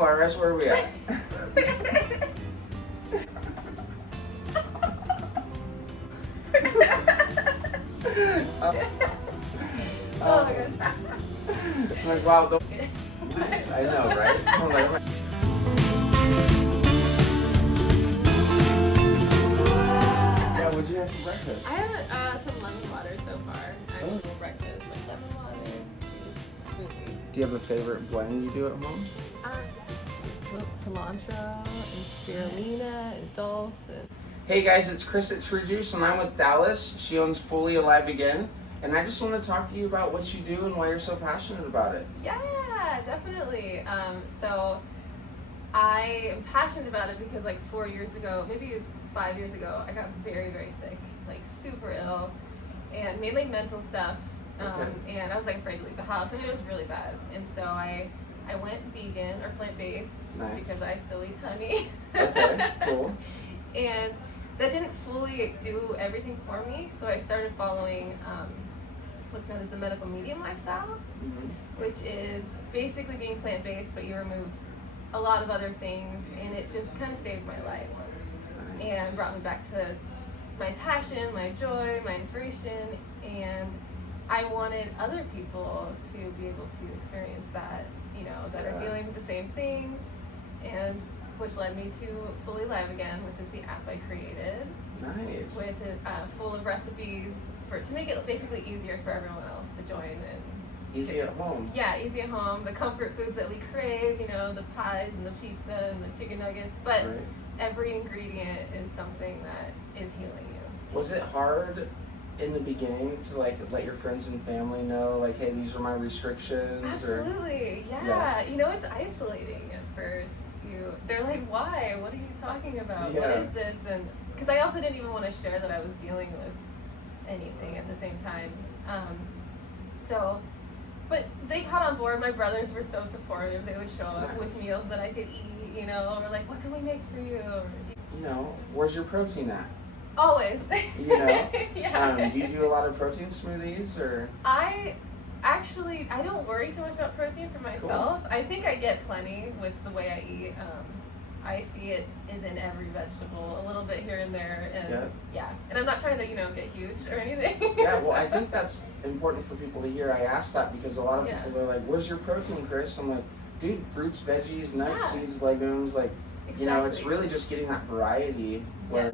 cauliflower rice, where are we at? Oh my gosh. I'm like, wow, nice. I know, right? I'm like, yeah, what'd you have for breakfast? I had some lemon water so far. I have a breakfast, like lemon water, juice, smoothie. Do you have a favorite blend you do at home? Cilantro and spirulina and dulse. Hey guys, it's Chris at True Juice and I'm with Dallas. She owns Fully Alive Again. And I just want to talk to you about what you do and why you're so passionate about it. Yeah, definitely. So I am passionate about it because like 4 years ago, maybe it was 5 years ago, I got very, very sick, like super ill, and mainly mental stuff. And I was like afraid to leave the house. I mean, it was really bad. And so I went vegan or plant-based. Nice. Because I still eat honey. Okay, cool. And that didn't fully do everything for me. So I started following what's known as the medical medium lifestyle, which is basically being plant-based, but you remove a lot of other things, and it just kind of saved my life and brought me back to my passion, my joy, my inspiration, and I wanted other people to be able to experience that, you know, that are dealing with the same things, and which led me to Fully Alive Again, which is the app I created. Nice. With it full of recipes to make it basically easier for everyone else to join and easy at home. Yeah, easy at home. The comfort foods that we crave, you know, the pies and the pizza and the chicken nuggets, but every ingredient is something that is healing you. Was it hard in the beginning to like let your friends and family know, like, hey, these are my restrictions? Absolutely, yeah. You know, it's isolating at first. They're like, why? What are you talking about? Yeah. What is this? And because I also didn't even want to share that I was dealing with anything at the same time. But they caught on board. My brothers were so supportive. They would show up with meals that I could eat, you know, or like, what can we make for you? You know, where's your protein at? Always. You know? Yeah. Do you do a lot of protein smoothies or? I don't worry too much about protein for myself. Cool. I think I get plenty with the way I eat. I see it is in every vegetable, a little bit here and there, and and I'm not trying to, you know, get huge or anything. Yeah, well, I think that's important for people to hear. I asked that because a lot of people are like, where's your protein, Chris? I'm like, dude, fruits, veggies, nuts, seeds, legumes, like, you know, it's really just getting that variety.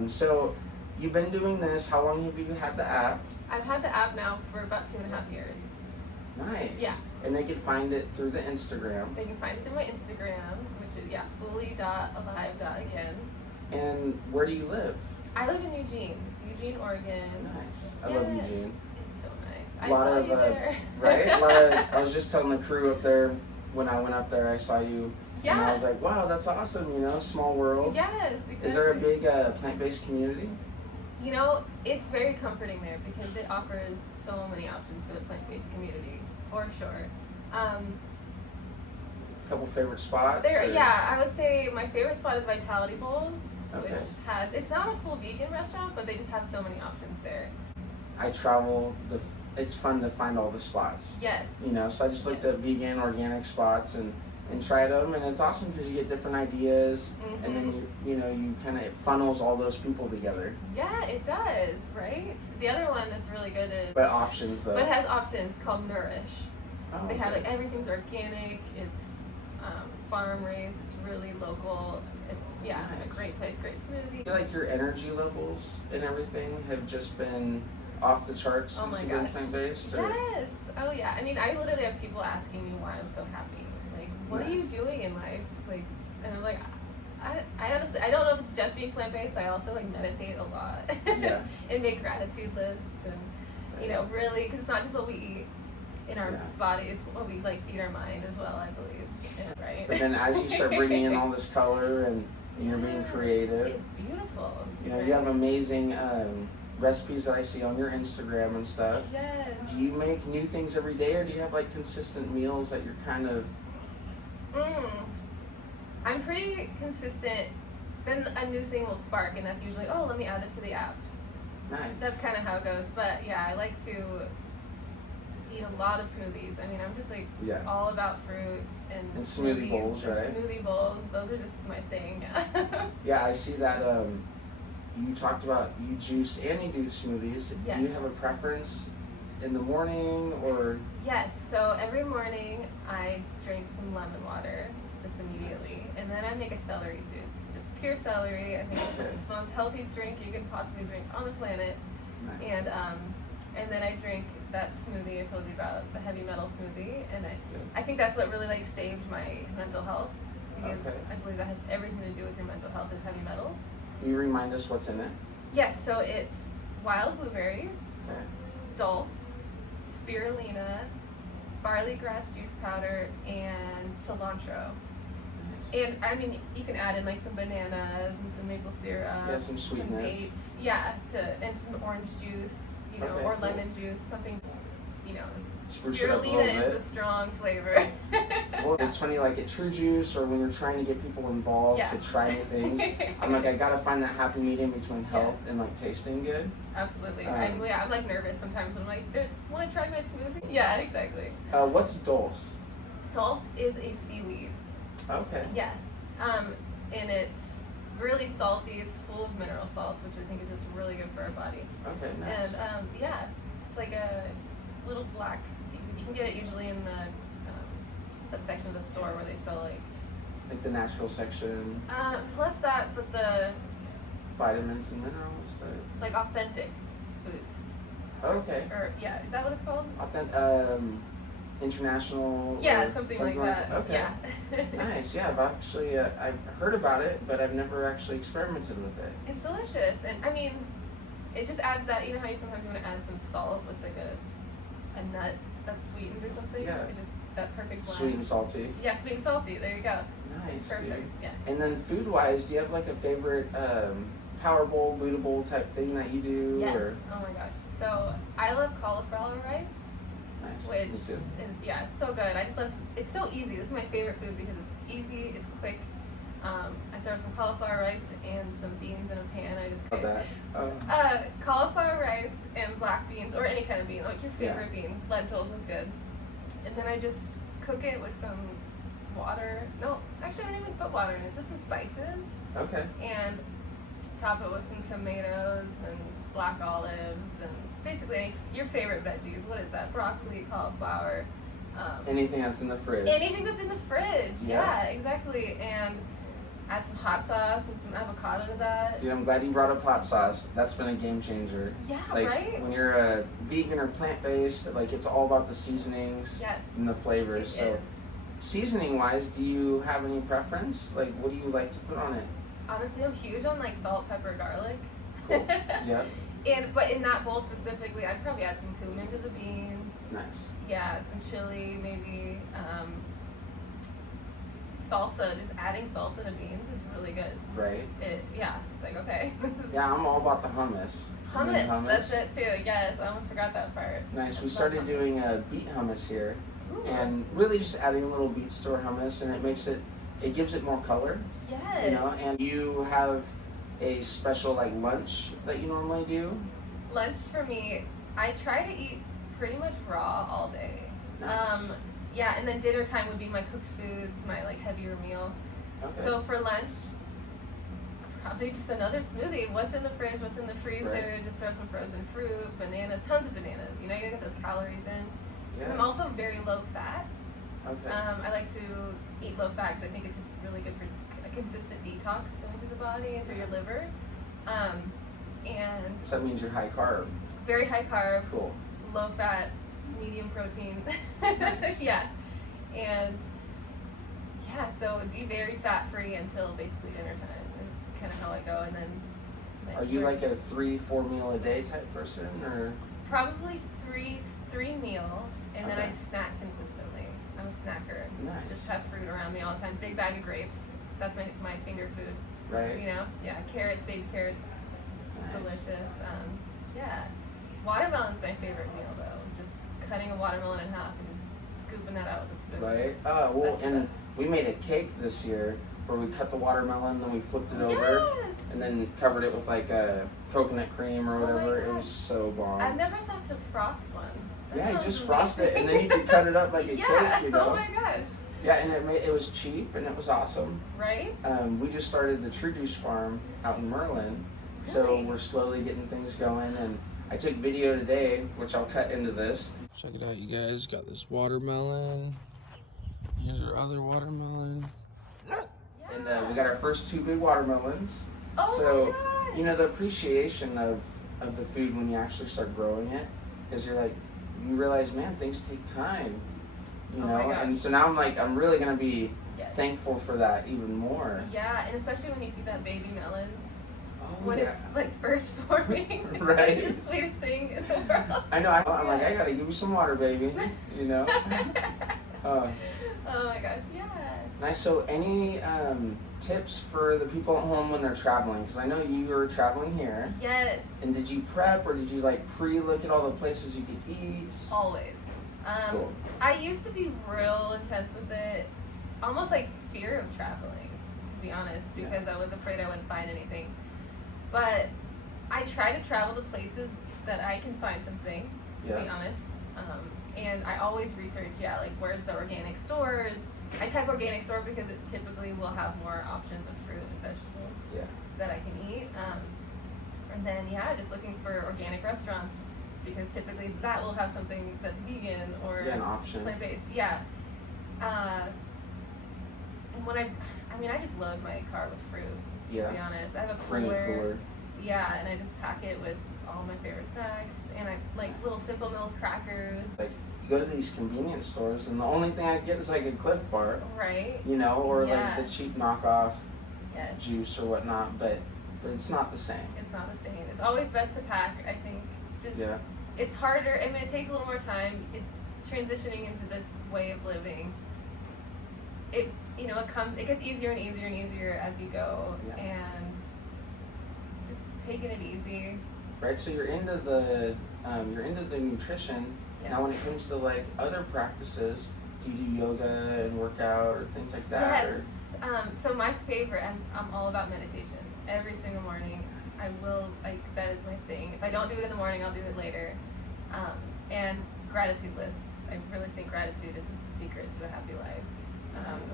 So you've been doing this, how long have you had the app? I've had the app now for about 2.5 years. Nice. Yeah. And they can find it through the Instagram. They can find it through my Instagram, which is, fully.alive.again. And where do you live? I live in Eugene, Oregon. Nice. I love Eugene. It's so nice. I saw you there. Right? I was just telling the crew up there, when I went up there, I saw you. Yeah. And I was like, wow, that's awesome, you know, small world. Yes, exactly. Is there a big plant-based community? You know, it's very comforting there because it offers so many options for the plant-based community, for sure. Couple favorite spots? Yeah, I would say my favorite spot is Vitality Bowls, which has, it's not a full vegan restaurant, but they just have so many options there. I travel, it's fun to find all the spots. Yes. You know, so I just looked at vegan, organic spots and tried them, and it's awesome because you get different ideas, and then you know, you kind of, it funnels all those people together. Yeah, it does, right? The other one that's really good is... But options, though. But it has options called Nourish. Oh, they have, like, everything's organic, it's farm raised, it's really local, it's, a great place, great smoothie. I feel like your energy levels and everything have just been off the charts since you've been plant-based? Yes! Oh yeah, I mean, I literally have people asking me why I'm so happy. Like, what are you doing in life? Like, and I'm like, I honestly, I don't know if it's just being plant-based. I also like meditate a lot and make gratitude lists, and you know, really, because it's not just what we eat in our body, it's what we like feed our mind as well, I believe. Right? But then as you start bringing in all this color and you're being creative, it's beautiful. You know, you have amazing recipes that I see on your Instagram and stuff. Yes. Do you make new things every day, or do you have like consistent meals that you're kind of? I'm pretty consistent. Then a new thing will spark, and that's usually, oh, let me add this to the app. Nice. That's kind of how it goes. But yeah, I like to eat a lot of smoothies. I mean, I'm just like Yeah. all about fruit and smoothie bowls, and right? Smoothie bowls. Those are just my thing. Yeah, I see that. You talked about you juice and you do smoothies. Yes. Do you have a preference in the morning or? Yes. So every morning I drink some lemon water just immediately, and then I make a celery juice, just pure celery. I think it's the most healthy drink you could possibly drink on the planet. Nice. And then I drink that smoothie I told you about, the heavy metal smoothie, and I think that's what really like saved my mental health, because I believe that has everything to do with your mental health is heavy metals. Can you remind us what's in it? Yes, so it's wild blueberries, Okay. dulse, spirulina, barley grass juice powder, and cilantro. Nice. And I mean, you can add in like some bananas and some maple syrup, Yeah, some sweetness. dates, and some orange juice, or cool. lemon juice, something, Spruce it up a little spirulina is bit. a strong flavor. Well, it's funny, like at True Juice or when you're trying to get people involved to try new things, I'm like, I gotta find that happy medium between health and like tasting good. Absolutely. I'm like nervous sometimes when I'm like, want to try my smoothie? Yeah, exactly. What's dulse? Dulse is a seaweed. Okay. Yeah. And it's really salty. It's full of mineral salts, which I think is just really good for our body. Okay, nice. And it's like a little black seaweed. You can get it usually in the that section of the store where they sell like the natural section. Plus that, but the Vitamins and minerals. like authentic foods. Okay. Or is that what it's called? International. Yeah, something like that. Okay. Yeah. Nice. Yeah, I've actually I've heard about it, but I've never actually experimented with it. It's delicious, and I mean, it just adds that. You know how you sometimes want to add some salt with like a nut that's sweetened or something. Yeah. It just that perfect blend. Sweet and salty. Yeah, sweet and salty. There you go. Nice. It's perfect. Dude. Yeah. And then food-wise, do you have like a favorite power bowl, Buddha bowl type thing that you do? Yes. Or? Oh my gosh. So I love cauliflower rice. Nice. Which Me too. it's so good. I just love. It's so easy. This is my favorite food because it's easy. It's quick. I throw some cauliflower rice and some beans in a pan. I just Love that. cauliflower rice and black beans or any kind of bean, like your favorite bean. Lentils is good. And then I just cook it with some water. No, actually I don't even put water in it. Just some spices. Okay. And top it with some tomatoes and black olives and basically your favorite veggies. What is that? Broccoli, cauliflower. Anything that's in the fridge. Anything that's in the fridge. Yeah. Yeah, exactly. And add some hot sauce and some avocado to that. Dude, I'm glad you brought up hot sauce. That's been a game changer. Yeah, like, right? When you're a vegan or plant-based, like it's all about the seasonings and the flavors. So, seasoning-wise, do you have any preference? Like, what do you like to put on it? Honestly, I'm huge on like salt, pepper, garlic. Cool. Yeah. But in that bowl specifically, I'd probably add some cumin to the beans. Nice. Yeah, some chili, maybe. Salsa, just adding salsa to beans is really good. Right. It's like, okay. Yeah, I'm all about the hummus. Hummus, that's it too. Yes, I almost forgot that part. Nice. We started doing beet hummus here, and really just adding a little beets to our hummus, and it gives it more color. Yes. And you have a special like lunch that you normally do. Lunch for me, I try to eat pretty much raw all day. Nice. And then dinner time would be my cooked foods, my like heavier meal. Okay. So for lunch, probably just another smoothie. What's in the fridge? What's in the freezer? Right. Just throw some frozen fruit, bananas, tons of bananas. You gotta get those calories in. Yeah. I'm also very low fat. Okay. I like to eat low fat because I think it's just really good for a consistent detox going through the body and through your liver. And So that means you're high carb. very high carb, Cool. low fat, medium protein. Nice. So it'd be very fat free until basically dinner time is kind of how I go, and then. Are you like a 3-4 meal a day type person, or? Probably three meal, and then I Okay. snack consistently. I'm a snacker. Nice. Just have fruit around me all the time. Big bag of grapes. That's my finger food. Right. Carrots, baby carrots. Nice. Delicious. Watermelon's my favorite meal though. Just cutting a watermelon in half and just scooping that out with a spoon. Right. That's the best. We made a cake this year where we cut the watermelon, then we flipped it over, and then covered it with like a coconut cream or whatever. It was so bomb. I've never thought to frost one. Yeah, you just frost it, and then you can cut it up like a cake, you know? Oh my gosh. Yeah, and it was cheap, and it was awesome. Right? We just started the True Juice Farm out in Merlin, so we're slowly getting things going, and I took video today, which I'll cut into this. Check it out, you guys. Got this watermelon. Here's our other watermelon. Yeah. And we got our first 2 big watermelons. Oh so, my gosh. You know, the appreciation of the food when you actually start growing it, because you're like, you realize, man, things take time, you know? And so now I'm really going to be thankful for that even more. Yeah, and especially when you see that baby melon. When it's like first forming, it's right? like the sweetest thing in the world. I know. I'm like, I gotta give you some water, baby. You know. Oh my gosh, yeah. Nice. So, any tips for the people at home when they're traveling? Because I know you were traveling here. Yes. And did you prep, or did you like pre-look at all the places you could eat? Always. Cool. I used to be real intense with it, almost like fear of traveling, to be honest, because I was afraid I wouldn't find anything. But I try to travel to places that I can find something, to be honest. And I always research, like where's the organic stores. I type organic store because it typically will have more options of fruit and vegetables that I can eat. And then, just looking for organic restaurants because typically that will have something that's vegan or an option. Plant-based. And when I just load my car with fruit. To be honest, I have a cooler. Yeah, and I just pack it with all my favorite snacks, and I like little Simple Mills crackers. Like you go to these convenience stores, and the only thing I get is like a Cliff Bar, right? You know, or like the cheap knockoff juice or whatnot, but it's not the same. It's not the same. It's always best to pack. I think it's harder. I mean, it takes a little more time. Transitioning into this way of living. It gets easier and easier and easier as you go, and just taking it easy. Right. So you're into the nutrition. Now, when it comes to like other practices, do you do yoga and workout or things like that? Yes. So my favorite, I'm all about meditation. Every single morning, I will that is my thing. If I don't do it in the morning, I'll do it later. And gratitude lists. I really think gratitude is just the secret to a happy life.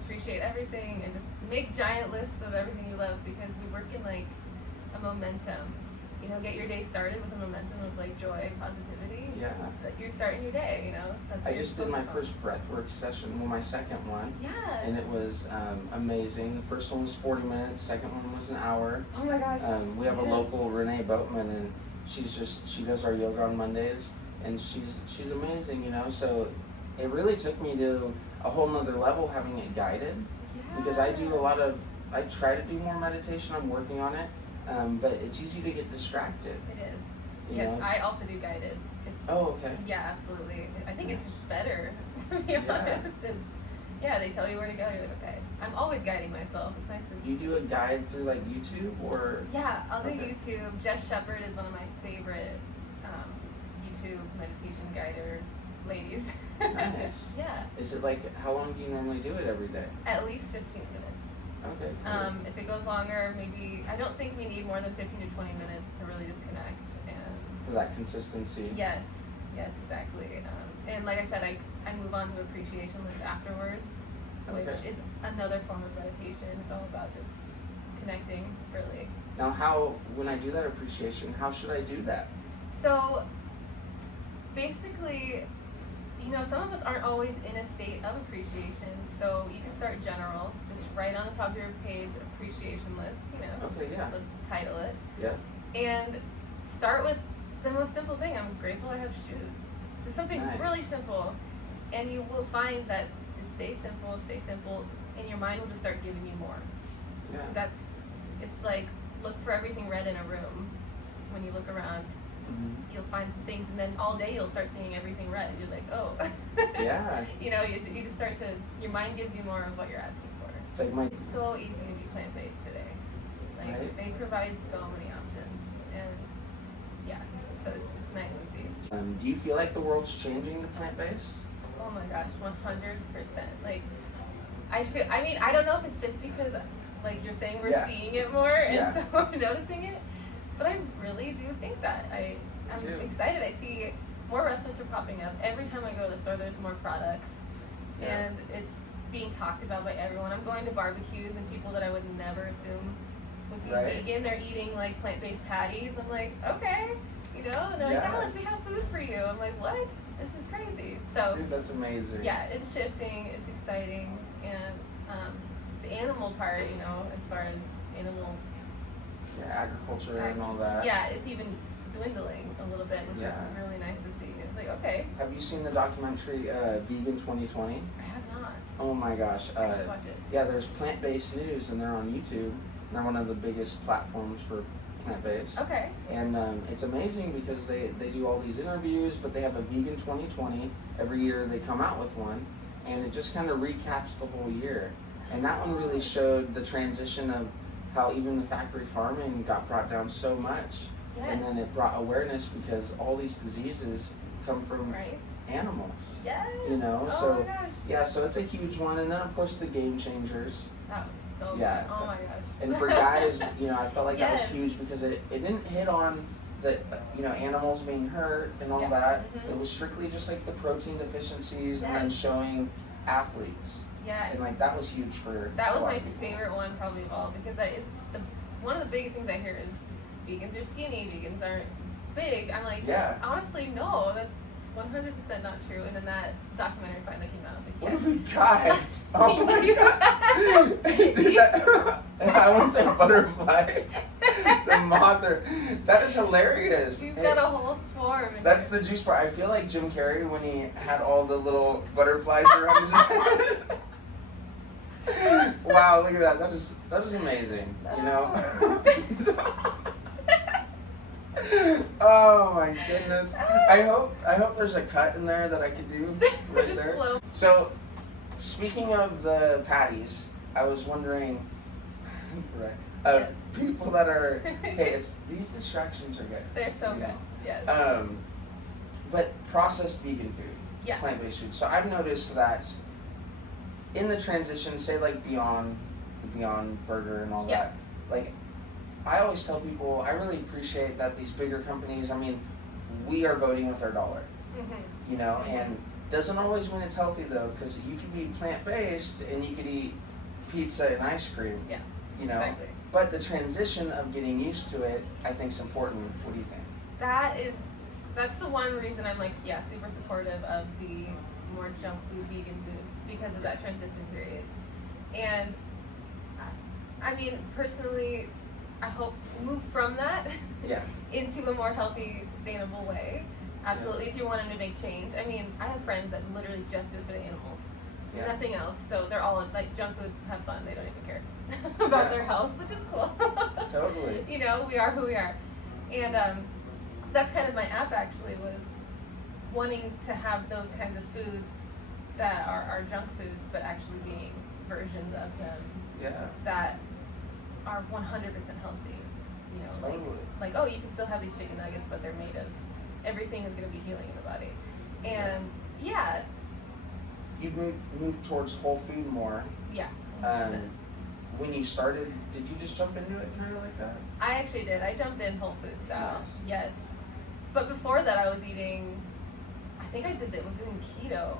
Appreciate everything and just make giant lists of everything you love because we work in like a momentum. You know, get your day started with a momentum of like joy, positivity. Yeah. Like you're starting your day, you know. That's what I just did my first breathwork session, my second one. Yeah. And it was amazing. The first one was 40 minutes, second one was an hour. Oh my gosh. We have a local, Renee Boatman, and she does our yoga on Mondays, and she's amazing, you know. So it really took me to a whole nother level having it guided, because I try to do more meditation. I'm working on it, but it's easy to get distracted. It is. Yes, I also do guided. Okay. Yeah, absolutely. I think it's just better, to be honest. They tell you where to go. You're like, okay. I'm always guiding myself. It's nice to. Do you do a guide through like YouTube or? Yeah, I'll do YouTube. Jess Shepherd is one of my favorite YouTube meditation guider ladies. Nice. Yeah. Is it like, how long do you normally do it every day? At least 15 minutes. Okay. Cool. If it goes longer, maybe, I don't think we need more than 15 to 20 minutes to really just connect. And for that consistency. Yes, exactly. And like I said, I move on to appreciation lists afterwards, which is another form of meditation. It's all about just connecting, really. Now when I do that appreciation, how should I do that? So, basically, some of us aren't always in a state of appreciation, so you can start general, just write on the top of your page, appreciation list, Okay, yeah. Let's title it. Yeah. And start with the most simple thing. I'm grateful I have shoes. Just something really simple. And you will find that just stay simple, and your mind will just start giving you more. Yeah. It's like, look for everything red in a room. When you look around, you'll find some things, and then all day you'll start seeing everything red. You're like, oh. Yeah. You just start to, your mind gives you more of what you're asking for. It's so easy to be plant-based today. They provide so many options, and so it's nice to see. Do you feel like the world's changing to plant-based? Oh my gosh, 100%. I don't know if it's just because, like you're saying, we're seeing it more, and so we're noticing it. But I really do think that. I'm excited. I see more restaurants are popping up. Every time I go to the store, there's more products, and it's being talked about by everyone. I'm going to barbecues and people that I would never assume would be vegan. They're eating like plant-based patties. I'm like, okay, you know, and they're like, Dallas, we have food for you. I'm like, what? This is crazy. So, dude, that's amazing. Yeah, it's shifting. It's exciting, and the animal part, you know, as far as animal agriculture and all that. Yeah, it's even dwindling a little bit, which is really nice to see. It's like, okay. Have you seen the documentary Vegan 2020? I have not. Oh my gosh. I should watch it. Yeah, there's plant-based news, and they're on YouTube. They're one of the biggest platforms for plant-based. Okay. And it's amazing because they do all these interviews, but they have a Vegan 2020. Every year they come out with one, and it just kind of recaps the whole year. And that one really showed the transition of how even the factory farming got brought down so much. Yes. And then it brought awareness because all these diseases come from animals. Yes. You know, oh my gosh. Yeah, so it's a huge one. And then of course the game changers. That was so good. Oh my gosh. And for guys, you know, I felt like that was huge because it didn't hit on the, you know, animals being hurt and all that. It was strictly just like the protein deficiencies and then showing athletes. Yeah. And like that was huge for that was my favorite one probably of all, because that is one of the biggest things I hear is vegans are skinny, vegans aren't big. I'm like, honestly, no, that's 100% not true. And then that documentary finally came out. I was like, what have we got? Oh my god! I want to say butterfly. It's a moth. That is hilarious. You've got a whole swarm. That's the juice part. I feel like Jim Carrey when he had all the little butterflies around his head. Wow, look at that. That is amazing. You know. Oh my goodness. I hope there's a cut in there that I could do right there. Slow. So, speaking of the patties, I was wondering, people that are, hey, these distractions are good. They're so good. Yes. But processed vegan food, plant-based food. So I've noticed that in the transition, say like Beyond Burger and all that, like I always tell people I really appreciate that these bigger companies, I mean, we are voting with our dollar, you know, and doesn't always mean it's healthy though, because you could be plant-based and you could eat pizza and ice cream, you know, but the transition of getting used to it, I think is important. What do you think? That's the one reason I'm like, super supportive of the more junk food, vegan foods, because of that transition period. And I mean, personally, I hope move from that into a more healthy, sustainable way. Absolutely, if you're wanting to make change. I mean, I have friends that literally just do it for the animals, nothing else. So they're all like, junk food, have fun. They don't even care about their health, which is cool. Totally. You know, we are who we are. And that's kind of my app actually, was wanting to have those kinds of foods that are junk foods, but actually being versions of them that are 100% healthy. You know, like oh, you can still have these chicken nuggets, but they're made of everything is going to be healing in the body. And you've moved towards whole food more. When you started, did you just jump into it kind of like that? I actually did. I jumped in whole food style. Yes. But before that, I was eating. I think I was doing keto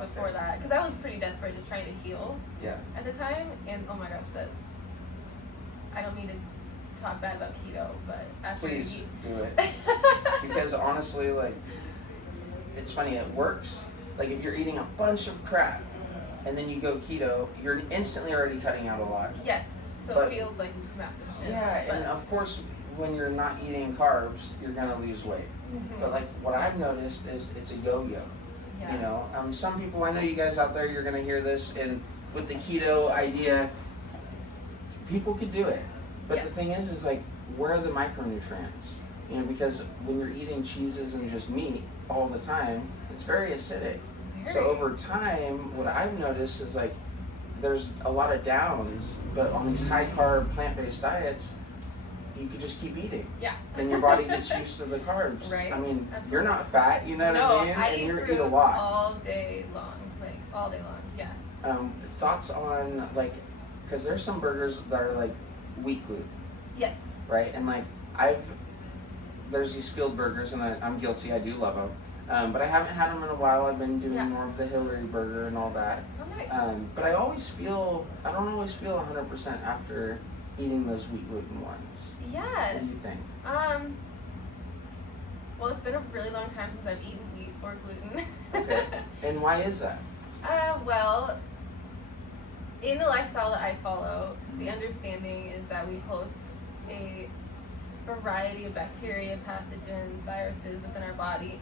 before that, because I was pretty desperate, just trying to heal. At the time, and oh my gosh, I don't mean to talk bad about keto, but after please do it, because honestly, like, it's funny, it works. Like if you're eating a bunch of crap and then you go keto, you're instantly already cutting out a lot. Yes, so it feels like it's massive shit. And of course when you're not eating carbs, you're gonna lose weight. But like what I've noticed is it's a yo-yo. You know, some people, I know you guys out there, you're gonna hear this, and with the keto idea, people could do it. But the thing is like, where are the micronutrients? You know, because when you're eating cheeses and just meat all the time, it's very acidic. So over time, what I've noticed is like, there's a lot of downs, but on these high carb plant-based diets, you could just keep eating. Then your body gets used to the carbs. I mean, you're not fat, you know what I mean? I eat a lot. All day long, like all day long, Thoughts on like, because there's some burgers that are like wheat gluten. Yes. Right, and like there's these field burgers, and I'm guilty. I do love them. But I haven't had them in a while. I've been doing more of the Hillary burger and all that. Oh, nice. But I don't always feel 100% after eating those wheat gluten ones. Yeah. What do you think? Well, it's been a really long time since I've eaten wheat or gluten. Okay. And why is that? Well, in the lifestyle that I follow, the understanding is that we host a variety of bacteria, pathogens, viruses within our body.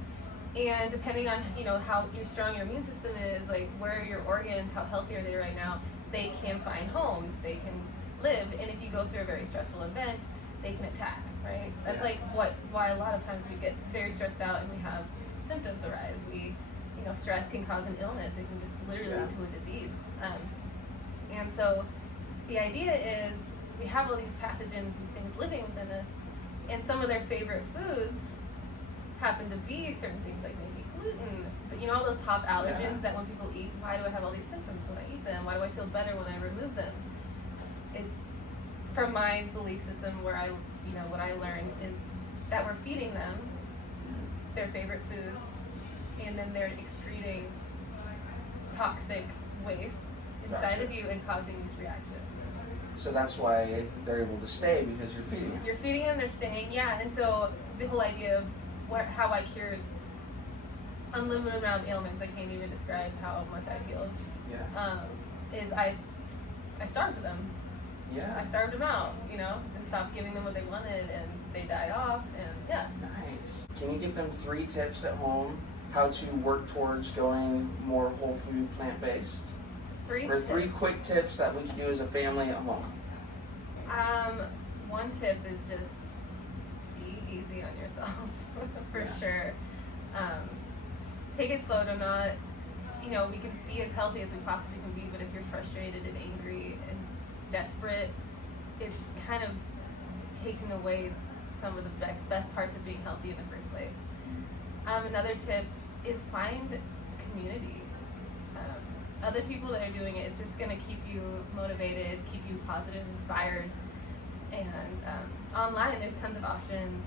And depending on, how strong your immune system is, like where are your organs, how healthy are they right now, they can find homes, they can live. And if you go through a very stressful event, they can attack, right? That's why a lot of times we get very stressed out and we have symptoms arise. Stress can cause an illness. It can just literally lead to a disease. And so the idea is we have all these pathogens, these things living within us, and some of their favorite foods happen to be certain things like maybe gluten. All those top allergens that when people eat, why do I have all these symptoms when I eat them? Why do I feel better when I remove them? It's from my belief system where what I learned is that we're feeding them their favorite foods, and then they're excreting toxic waste inside of you and causing these reactions. So that's why they're able to stay, because you're feeding them. You're feeding them, they're staying, and so the whole idea of how I cured unlimited amount of ailments, I can't even describe how much I healed. Is I starved them. I starved them out, and stopped giving them what they wanted, and they died off, and Nice. Can you give them 3 tips at home how to work towards going more whole food, plant-based? 3 Or 3 quick tips that we can do as a family at home. One tip is just be easy on yourself, for sure. Take it slow. Do not, we can be as healthy as we possibly can be, but if you're frustrated and angry and desperate, it's kind of taking away some of the best parts of being healthy in the first place. Another tip is find community. Other people that are doing it, it's just going to keep you motivated, keep you positive, inspired. And online, there's tons of options.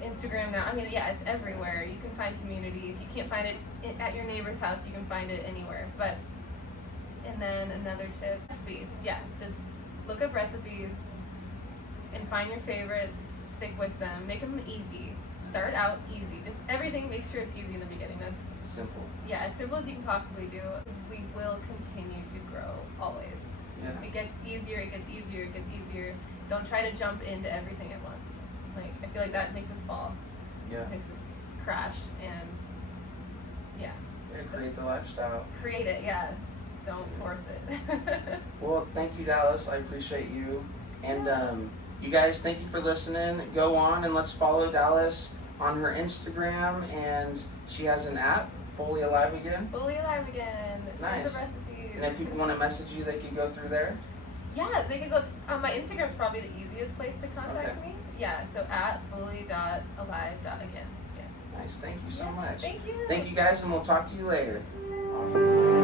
Instagram now, it's everywhere. You can find community. If you can't find it at your neighbor's house, you can find it anywhere. And then another tip, recipes. Just look up recipes and find your favorites, stick with them, make them easy. Start out easy. Just everything, make sure it's easy in the beginning. That's simple. As simple as you can possibly do. We will continue to grow, always. It gets easier, it gets easier, it gets easier. Don't try to jump into everything at once. I feel like that makes us fall. Makes us crash, and create the lifestyle. Create it, Don't force it. Well, thank you, Dallas. I appreciate you. And you guys, thank you for listening. Go on and let's follow Dallas on her Instagram, and she has an app, Fully Alive Again. Fully Alive Again. Nice. Tons of recipes. And if people want to message you, they can go through there? They could go, my Instagram is probably the easiest place to contact me. So at fully.alive.again. Nice, thank you so much. Thank you. Thank you guys, and we'll talk to you later. Awesome.